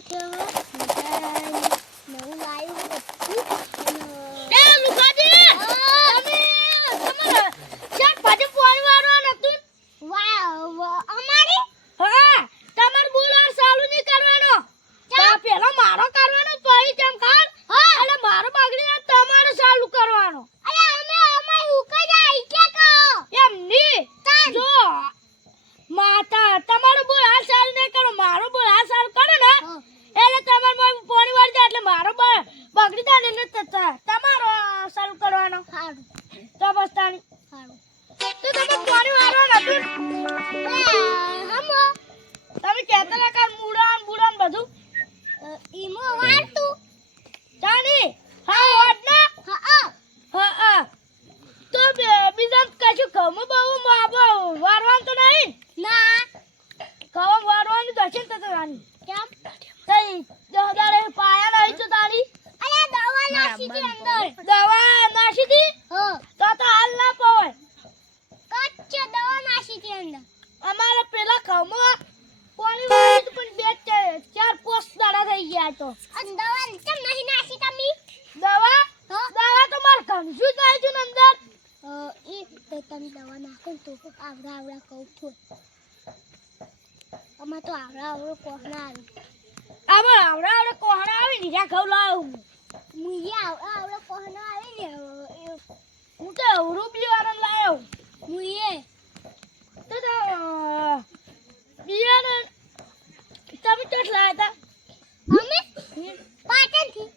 પછી નવું લાવ્યું એ લુકાજી તમે તમારે ચાર ભાજે પાણી વાળવાનું હતું અમારી હા તમાર બોલાર ચાલુ નહીં કરવાનો ચા પેલા મારો કરવાનો પછી તેમ કાલ હા એટલે મારો બગડી તમારો ચાલુ કરવાનો અરે અમે અમારી ઉકા જાય કે કહો એમ ની જો માતા તમારો બોલ આ સાલ નહીં કરો મારો બોલ આ સાલ કરો ને એટલે તમાર પાણી વાળી જાય એટલે મારો બગડી જાય ને તમારો ચાલુ કરવાનો સારું તો બસ તાણી સારું તો તમે પાણી વાળવાનું હતું હમો તમે કહેતા હતા કે મુડાન બુડાન બધું ઈમો વાળતું જાની હા વાટ ના હા હા તો બીજા કશું ઘઉં બહુ વારવાનું તો નહીં ના ઘઉં વારવાનું તો હશે ને તો રાની કેમ તઈ દહદારે પાયા નહીં તો તારી અરે દવા નાખી દે અંદર દવા નાખી દી તો હાલ ના પવાય કચ્ચે દવા નાખી દે અંદર અમારે પેલા ઘઉંમાં પાણી વાળી તો પણ બે ચાર પોસ દાડા થઈ ગયા તો અને દવા કેમ નહીં નાખી તમે દવા તો માર ઘણસું થાય છે ને અંદર એ તો તમે દવા નાખો ને તો આવડા કહું છું અમાર તો આવડા કોહણા આવે આવડે કોહણા આવી ને જ્યાં ઘઉં લાવું મુઈએ આવડા કોહણા આવે ને હું તો રૂપિયા વાળા લાવ્યો મુઈએ તો બિયારણ તમે તો લાવ્યા અમે પાટણથી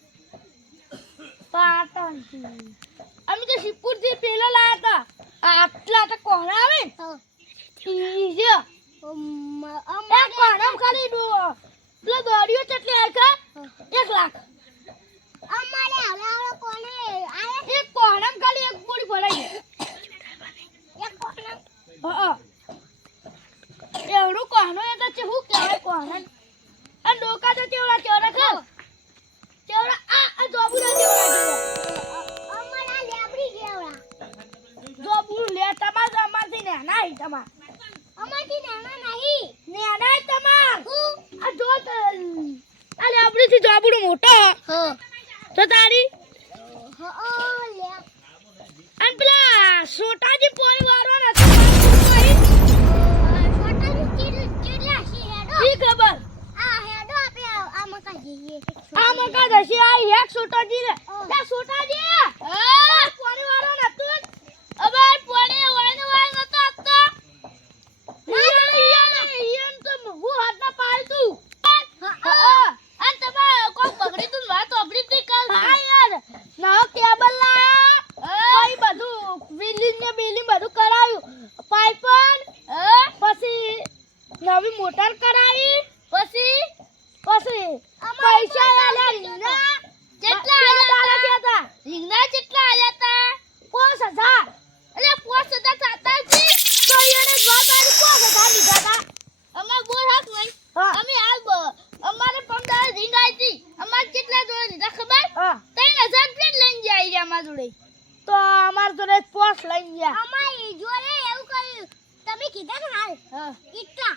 અમે તો શિવપુરથી પેલા લાવ્યા હતા આટલા તો કોહણા આવે ને ઈજો કોહણા ખાલી પેલો દોડ્યો ચટલી આખા 1 લાખ અમારે આવડા કોને આયા એક કોહણા ખાલી એક ગોળી ભરાઈ એક કોહણા હા એવડું કોહણો એ તો શું કહેવાય કોહણા આ ડોકા તો તેવડા ખા તેવડા આ જોબુરા જેવડા અમારા લેબડી જેવડા જોબુર લે તમારથી નાના હી તમાર અમારથી નાના નહીં નાના તમાર આ જો આ લેબડીથી જોબુરો મોટો તો તારી લે અને પેલા સોટાજી પોણી વાળવાના કેટલા છે હેડો ઈ ખબર આ હેડો આપણે આમાં કાઢીએ આ મકા દશી આ એક સોટાજી લે લે સોટાજી પોણી વાળવાના તું હવે પોણી વાળને વાળ નતો આપતો ઈયન તો હું હાથના પાડ તું અને તમે કોઈ પકડી તું વાત ઓબડી તી કાલ હા યાર ના કેબલ લાયા કોઈ બધું બિલિંગ ને બિલિંગ બધું કરાયું પાઇપન પછી નવી મોટર કરાવી પછી પૈસા આલ્યા રીંગણા કેટલા આલ્યા હતા રીંગણા કેટલા આલ્યા હતા 5000 એટલે 5000 થતા જી તો એને જવાબ આલી 5000 લીધા હતા અમાર બોર હાથ નહીં અમે હાલ અમારે 15 રીંગણા હતી અમાર કેટલા જોડે લીધા ખબર 3000 પ્લેટ લઈને જાય રે અમાર જોડે તો અમાર જોડે 5 લઈને ગયા અમારી જોડે એવું કર્યું તમે કીધા ને હાલ એટલા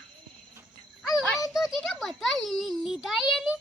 અરે તો જીકા બધા લીધા એની